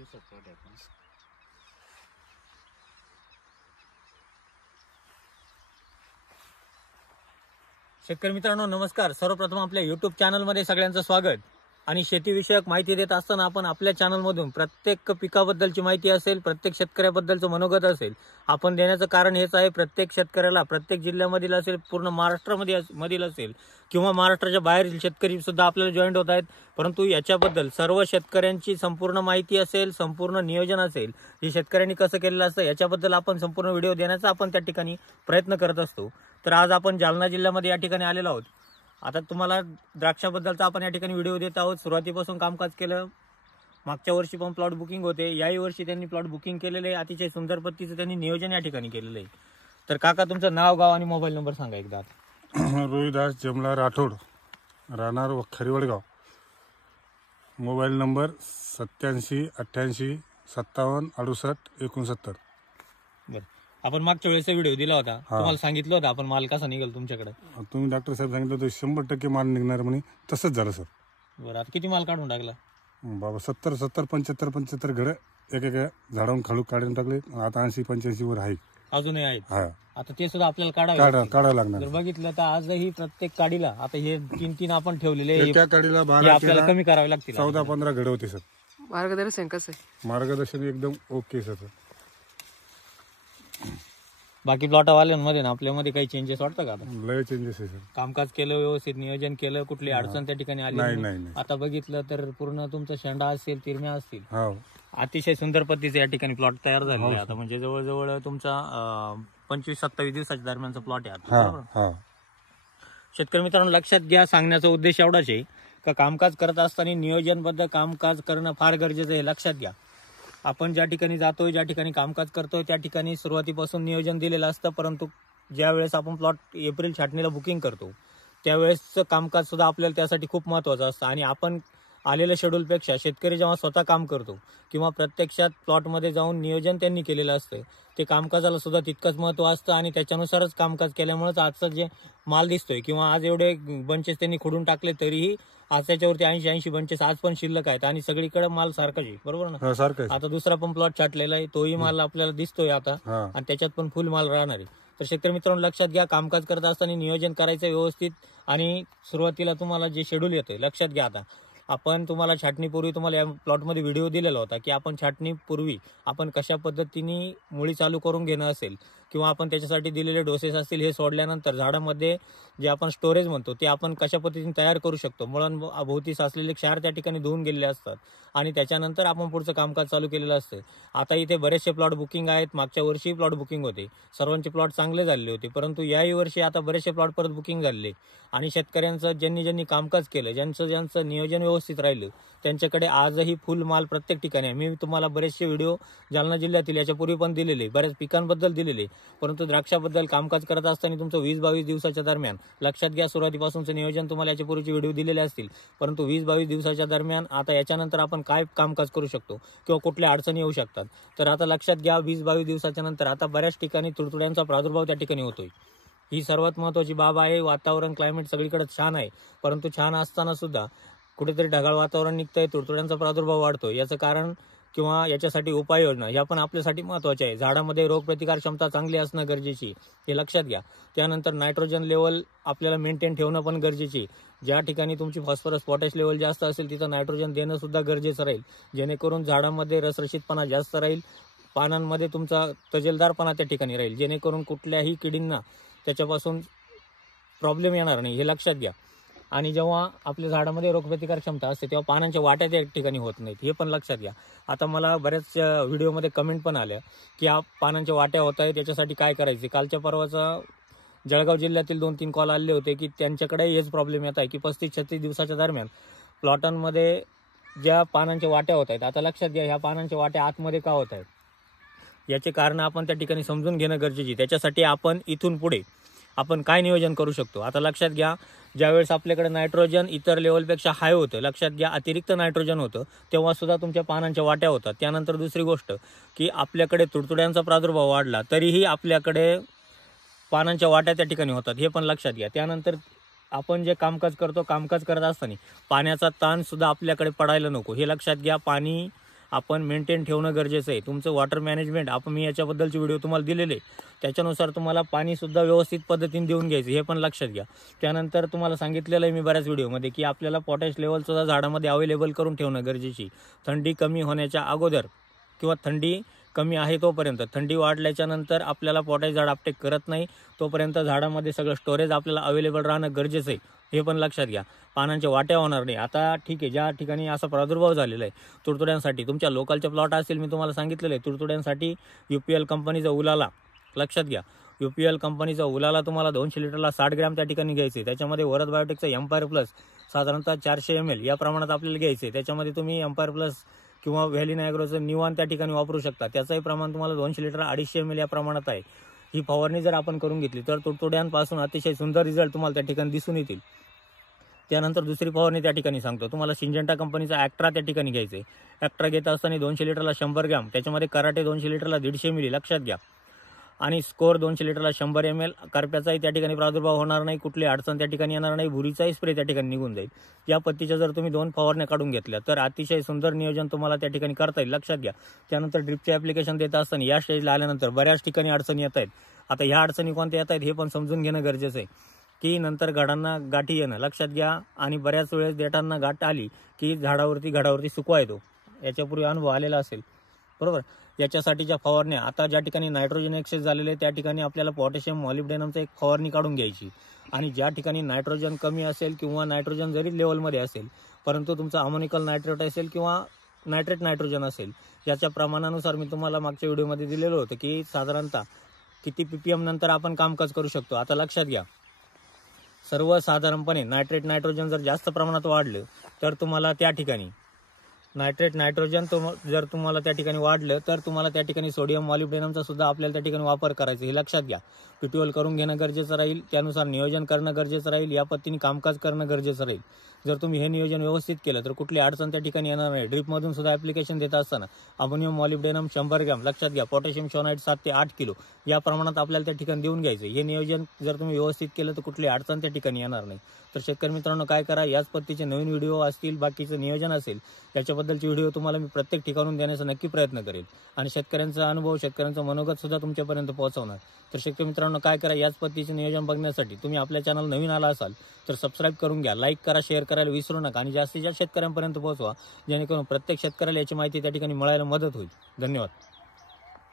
दिवसात प्लॉट आहे आपण. शेतकरी मित्रांनो नमस्कार. सर्वप्रथम आपल्या YouTube चॅनलमध्ये सगळ्यांचं स्वागत. आणि शेतीविषयक माहिती देत असताना आपण आपल्या चॅनलमधून प्रत्येक पिकाबद्दलची माहिती असेल, प्रत्येक शेतकऱ्याबद्दलचं मनोगत असेल, आपण देण्याचं कारण हेच आहे, प्रत्येक शेतकऱ्याला प्रत्येक जिल्ह्यामधील असेल, पूर्ण महाराष्ट्रामधील असेल किंवा महाराष्ट्राच्या बाहेरील शेतकरी सुद्धा आपल्याला जॉईंट होत आहेत. परंतु याच्याबद्दल सर्व शेतकऱ्यांची संपूर्ण माहिती असेल, संपूर्ण नियोजन असेल, हे शेतकऱ्यांनी कसं केलेलं असतं याच्याबद्दल आपण संपूर्ण व्हिडिओ देण्याचा आपण त्या ठिकाणी प्रयत्न करत असतो. तर आज आपण जालना जिल्ह्यामध्ये या ठिकाणी आलेलो आहोत. आता तुम्हाला द्राक्षाबद्दलचा आपण या ठिकाणी व्हिडिओ देत आहोत. सुरुवातीपासून कामकाज केलं. मागच्या वर्षी पण प्लॉट बुकिंग होते, याही वर्षी त्यांनी प्लॉट बुकिंग केलेले आहे. अतिशय सुंदर पद्धतीचं त्यांनी नियोजन या ठिकाणी केलेलं आहे. तर काका तुमचं नाव, गाव आणि मोबाईल नंबर सांगा एकदा. रोहिदास जमला राठोड, राहणार खरीवडगाव. Mobile number 87 88 57 68 69. बरं, आपण मागच्या वेळेस व्हिडिओ दिला होता, तुम्हाला सांगितलं होतं आपण माल कसा निघेल तुमच्याकडे. तुम्ही डॉक्टर साहेब सांगितलं होतं 100% माल निघणार म्हणे, तसंच झालं सर. बरं, आता किती माल काढून टाकला बाबा? 70 75 घडं एक झाडावरून खालू काढून टाकले. आता 80 85 वर आहे, अजूनही आहेत. हा आता ते सुद्धा आपल्याला काढावं लागणार. जर बघितलं तर आजही प्रत्येक काडीला आता हे 3 आपण ठेवलेले एका काडीला आपल्याला कमी करावे लागतील. 14-15 घडं होते सर. मार्गदर्शन कसं आहे? मार्गदर्शन एकदम ओके सर. बाकी प्लॉटवाल्यांमध्ये ना आपल्यामध्ये काही चेंजेस वाटतं का? आता लय चेंजेस आहे सर. कामकाज केलं, व्यवस्थित नियोजन केलं, कुठली अडचण त्या ठिकाणी आली नाही. आता बघितलं तर पूर्ण तुमचं शेंडा असेल, तिरम्या असतील, हो अतिशय सुंदर पद्धतीचे या ठिकाणी प्लॉट तयार झालेले आहे. आता म्हणजे जवळजवळ तुमचा 25-27 दिवसाच्या दरम्यानचा प्लॉट आहे आता, बरोबर? हा. शेतकरी मित्रांनो लक्षात घ्या, सांगण्याचा उद्देश एवढाच आहे का कामकाज करत असताना नियोजनबद्ध कामकाज करणं फार गरजेचं आहे. लक्षात घ्या, आपण ज्या ठिकाणी जातोय, ज्या ठिकाणी कामकाज करतोय त्या ठिकाणी सुरुवातीपासून नियोजन दिलेलं असतं. परंतु ज्या वेळेस आपण प्लॉट एप्रिल छाटणीला बुकिंग करतो त्यावेळेसचं कामकाज सुद्धा आपल्याला त्यासाठी खूप महत्त्वाचं असतं. आणि आपण आलेल्या शेड्यूलपेक्षा शेतकरी जेव्हा स्वतः काम करतो किंवा प्रत्यक्षात प्लॉटमध्ये जाऊन नियोजन त्यांनी केलेलं असतं, ते कामकाजाला सुद्धा तितकंच महत्त्व असतं. आणि त्याच्यानुसारच कामकाज केल्यामुळेच आजचं जे माल दिसतोय किंवा आज एवढे बंचेस त्यांनी खोडून टाकले तरीही आज त्याच्यावरती 80 बंचेस आज पण शिल्लक आहेत आणि सगळीकडे माल सारखाच आहे, बरोबर ना? सारखं. आता दुसरा पण प्लॉट छाटलेला आहे, तोही माल आपल्याला दिसतोय आता आणि त्याच्यात पण फुल माल राहणार आहे. तर शेतकरी मित्रांनो लक्षात घ्या, कामकाज करत असताना नियोजन करायचं व्यवस्थित. आणि सुरुवातीला तुम्हाला जे शेड्यूल येतंय लक्षात घ्या. आता आपण तुम्हाला छाटणीपूर्वी तुम्हाला या प्लॉटमध्ये व्हिडिओ दिलेला होता की आपण छाटणीपूर्वी आपण कशा पद्धतीने मुळी चालू करून घेणं असेल किंवा आपण त्याच्यासाठी दिलेले डोसेस असतील हे सोडल्यानंतर झाडामध्ये जे आपण स्टोरेज म्हणतो ते आपण कशा पद्धतीने तयार करू शकतो. मुळांभोवती साचलेले क्षार त्या ठिकाणी धुवून गेलेले असतात आणि त्याच्यानंतर आपण पुढचं कामकाज चालू केलेलं असतं. आता इथे बरेचसे प्लॉट बुकिंग आहेत. मागच्या वर्षी प्लॉट बुकिंग होते, सर्वांचे प्लॉट चांगले झालेले होते. परंतु याही वर्षी आता बरेचसे प्लॉट परत बुकिंग झालेले आणि शेतकऱ्यांचं ज्यांनी कामकाज केलं, ज्यांचं नियोजन व्यवस्थित राहिलं त्यांच्याकडे आजही फुल माल प्रत्येक ठिकाणी आहे. मी तुम्हाला बरेचसे व्हिडिओ जालना जिल्ह्यातील याच्यापूर्वी पण दिलेले, बऱ्याच पिकांबद्दल दिलेले. परंतु द्राक्षाबद्दल कामकाज करत असताना तुमचं 20-22 दिवसाच्या दरम्यान लक्षात घ्या, सुरुवातीपासूनचं नियोजन तुम्हाला याच्यापूर्वीचे व्हिडिओ दिलेले असतील. परंतु 20-22 दिवसाच्या दरम्यान आता याच्यानंतर आपण काय कामकाज करू शकतो किंवा कुठल्या अडचणी येऊ शकतात. तर आता लक्षात घ्या, 20-22 दिवसाच्या नंतर आता बऱ्याच ठिकाणी तुडतुड्यांचा प्रादुर्भाव त्या ठिकाणी होतोय. ही सर्वात महत्वाची बाब आहे. वातावरण क्लायमेट सगळीकडे छान आहे, परंतु छान असताना सुद्धा कुठेतरी ढगाळ वातावरण निघतंय, तुडतुड्यांचा प्रादुर्भाव वाढतोय. याचं कारण किंवा याच्यासाठी उपाययोजना ह्या पण आपल्यासाठी महत्वाच्या आहे. झाडामध्ये रोगप्रतिकार क्षमता चांगली असणं गरजेची, हे लक्षात घ्या. त्यानंतर नायट्रोजन लेवल आपल्याला मेंटेन ठेवणं पण गरजेची. ज्या ठिकाणी तुमची फॉस्फरस पोटॅश लेवल जास्त असेल तिथं नायट्रोजन देणं सुद्धा गरजेचं राहील, जेणेकरून झाडामध्ये रसरशीतपणा जास्त राहील, पानांमध्ये तुमचा तजेलदारपणा त्या ठिकाणी राहील, जेणेकरून कुठल्याही किडींना त्याच्यापासून प्रॉब्लेम येणार नाही, हे लक्षात घ्या. आणि जेव्हा आपल्या झाडामध्ये रोगप्रतिकार क्षमता असते तेव्हा पानांच्या वाट्या त्या ठिकाणी होत नाहीत, हे पण लक्षात घ्या. आता मला बऱ्याच व्हिडिओमध्ये कमेंट पण आल्या की पानांच्या वाट्या होत आहेत, त्याच्यासाठी काय करायचे. कालच्या परवाचा जळगाव जिल्ह्यातील 2-3 कॉल आले होते की त्यांच्याकडे हेच प्रॉब्लेम येत आहे की 35-36 दिवसाच्या दरम्यान प्लॉटांमध्ये ज्या पानांच्या वाट्या होत आहेत. आता लक्षात घ्या, ह्या पानांच्या वाट्या आतमध्ये का होत आहेत याचे कारण आपण त्या ठिकाणी समजून घेणं गरजेचे. त्याच्यासाठी आपण इथून पुढे आपण काय नियोजन करू शकतो. आता लक्षात घ्या, ज्यावेळेस आपल्याकडे नायट्रोजन इतर लेवलपेक्षा हाय होतं, लक्षात घ्या अतिरिक्त नायट्रोजन होतं, तेव्हा सुद्धा तुमच्या पानांच्या वाट्या होतात. त्यानंतर दुसरी गोष्ट की आपल्याकडे तुडतुड्यांचा प्रादुर्भाव वाढला तरीही आपल्याकडे पानांच्या वाट्या त्या ठिकाणी होतात, हे पण लक्षात घ्या. त्यानंतर आपण जे कामकाज करतो, कामकाज करत असताना पाण्याचा ताण सुद्धा आपल्याकडे पडायला नको, हे लक्षात घ्या. पाणी आपण मेंटेन ठेवणं गरजेचं आहे. तुमचं वॉटर मॅनेजमेंट मी याच्याबद्दलचे व्हिडिओ तुम्हाला दिलेले, त्याच्यानुसार तुम्हाला पाणीसुद्धा व्यवस्थित पद्धतीने देऊन घ्यायचं, हे पण लक्षात घ्या. त्यानंतर तुम्हाला सांगितलेलं आहे मी बऱ्याच व्हिडिओमध्ये की आपल्याला पोटॅश लेवलसुद्धा झाडामध्ये अवेलेबल करून ठेवणं गरजेची. थंडी कमी होण्याच्या अगोदर किंवा थंडी कमी आहे तोपर्यंत, थंडी वाढल्याच्या नंतर आपल्याला पोटॅश झाड अपटेक करत नाही, तोपर्यंत झाडामध्ये सगळं स्टोरेज आपल्याला अवेलेबल राहणं गरजेचं आहे, हे पण लक्षात घ्या. पानांच्या वाट्या होणार नाही. आता ठीक आहे, ज्या ठिकाणी असा प्रादुर्भाव झालेला आहे तुडतुड्यांसाठी, तुमच्या लोकलचे प्लॉट असेल, मी तुम्हाला सांगितलेलं आहे तुडतुड्यांसाठी UPL कंपनीचा उलाला लक्षात घ्या. UPL कंपनीचा उलाला तुम्हाला 200 लिटरला 60 ग्रॅम त्या ठिकाणी घ्यायचे आहे. त्याच्यामध्ये वरद बायोटेकचा एम्पायर प्लस साधारणतः 400 ml या प्रमाणात आपल्याला घ्यायचं आहे. त्याच्यामध्ये तुम्ही एम्पायर प्लस किंवा व्हॅलिन ॲग्रोचं निवान त्या ठिकाणी वापरू शकता. त्याचंही प्रमाण तुम्हाला 200 लिटर 250 ml या प्रमाणात आहे. ही फवारणी जर आपण करून घेतली तर तुडतुड्यांपासून अतिशय सुंदर रिझल्ट तुम्हाला त्या ठिकाणी दिसून येतील. त्यानंतर दुसरी फवारणी त्या ठिकाणी सांगतो तुम्हाला. सिंजेंटा कंपनीचा ॲक्ट्रा त्या ठिकाणी घ्यायचं आहे. ॲक्ट्रा घेत असताना 200 लिटरला 100 ग्रॅम, त्याच्यामध्ये कराटे 200 लिटरला 150 ml लक्षात घ्या. आणि स्कोर 200 लिटरला 100 ml. करप्याचाही त्या ठिकाणी प्रादुर्भाव होणार नाही, कुठली अडचण त्या ठिकाणी येणार नाही, भुरीचाही स्प्रे त्या ठिकाणी निघून जाईल. या पद्धतीच्या जर तुम्ही 2 फवारण्या काढून घेतल्या तर अतिशय सुंदर नियोजन तुम्हाला त्या ठिकाणी करता येईल, लक्षात घ्या. त्यानंतर ड्रिपचे ॲप्लिकेशन देत असताना या स्टेजला आल्यानंतर बऱ्याच ठिकाणी अडचणी येत आहेत. आता ह्या अडचणी कोणत्या येत आहेत हे पण समजून घेणं गरजेचं आहे की नंतर झाडांना गाठी येणं लक्षात घ्या. आणि बऱ्याच वेळेस देठांना गाठ आली की घडावरती सुकवा येतो. याच्यापूर्वी अनुभव आलेला असेल, बरोबर. याच्यासाठीच्या फवारण्या, आता ज्या ठिकाणी नायट्रोजन एक्सेस झालेले त्या ठिकाणी आपल्याला पोटॅशियम मॉलिब्डेनमचं एक फवारणी काढून घ्यायची. आणि ज्या ठिकाणी नायट्रोजन कमी असेल किंवा नायट्रोजन जरी लेवलमध्ये असेल परंतु तुमचं अमोनिकल नायट्रेट असेल किंवा नायट्रेट नायट्रोजन असेल, याच्या प्रमाणानुसार मी तुम्हाला मागच्या व्हिडिओमध्ये दिलेलं होतं की साधारणतः किती PPM नंतर आपण कामकाज करू शकतो. आता लक्षात घ्या, सर्वसाधारणपणे नायट्रोजन जर जास्त प्रमाणात वाढलं तर तुम्हाला त्या ठिकाणी नायट्रोजन जर तुम्हाला त्या ठिकाणी वाढलं तर तुम्हाला त्या ठिकाणी सोडियम मॉलिब्डेनमचा सुद्धा आपल्याला त्या ठिकाणी वापर करायचा, हे लक्षात घ्या. PTOL करून घेणं गरजेचं राहील, त्यानुसार नियोजन करणं गरजेचं राहील, या पद्धतीने कामकाज करणं गरजेचं राहील. जर तुम्ही हे नियोजन व्यवस्थित केलं तर कुठली अडचण त्या ठिकाणी येणार नाही. ड्रिपमधून सुद्धा ॲप्लिकेशन देत असताना अमोनियम मॉलिब्डेनम 100 ग्रॅम लक्षात घ्या, पोटॅशियम शोनाइट 7 ते 8 किलो या प्रमाणात आपल्याला त्या ठिकाणी देऊन घ्यायचं. हे नियोजन जर तुम्ही व्यवस्थित केलं तर कुठली अडचण त्या ठिकाणी येणार नाही. तर शेतकरी मित्रांनो काय करा, याच पद्धतीचे नवीन व्हिडिओ असतील, बाकीचं नियोजन असेल, याच्याबद्दलचे व्हिडिओ तुम्हाला मी प्रत्येक ठिकाणून देण्याचा नक्की प्रयत्न करेल. आणि शेतकऱ्यांचा अनुभव, शेतकऱ्यांचं मनोगत सुद्धा तुमच्यापर्यंत पोहोचवणार. तर शेतकरी मित्रांनो काय करा, याच पद्धतीचे नियोजन बघण्यासाठी तुम्ही आपल्या चॅनल नवीन आला असाल तर सबस्क्राईब करून घ्या, लाईक करा, शेअर करायला विसरू नका आणि जास्तीत जास्त शेतकऱ्यांपर्यंत पोहोचवा, जेणेकरून प्रत्येक शेतकऱ्याला याची माहिती त्या ठिकाणी मिळायला मदत होईल. धन्यवाद.